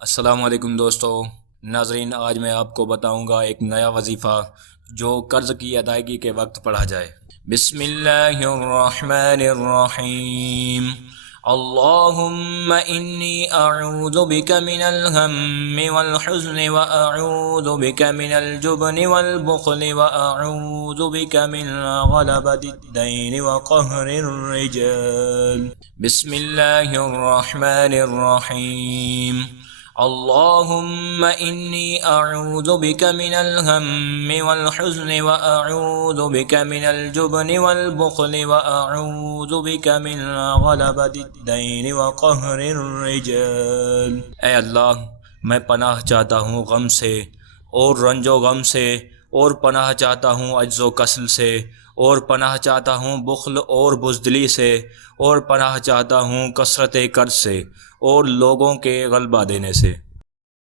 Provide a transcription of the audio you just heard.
السلام علیکم دوستو ناظرین، آج میں آپ کو بتاؤں گا ایک نیا وظیفہ جو قرض کی ادائیگی کے وقت پڑھا جائے۔ بسم اللہ الرحمن الرحیم۔ اللہم انی اعوذ بک من الہم والحزن واعوذ بک من الجبن والبخل واعوذ بک من غلبۃ الدین وقہر الرجال۔ بسم اللہ الرحمن الرحیم۔ اللہم انی اعوذ بک من الہم والحزن واعوذ بک من الجبن والبخل واعوذ بک من غلبۃ الدین وقہر الرجال۔ اے اللہ، میں پناہ چاہتا ہوں غم سے اور رنج و غم سے، اور پناہ چاہتا ہوں عجز و کسل سے، اور پناہ چاہتا ہوں بخل اور بزدلی سے، اور پناہ چاہتا ہوں کثرت قرض سے اور لوگوں کے غلبہ دینے سے۔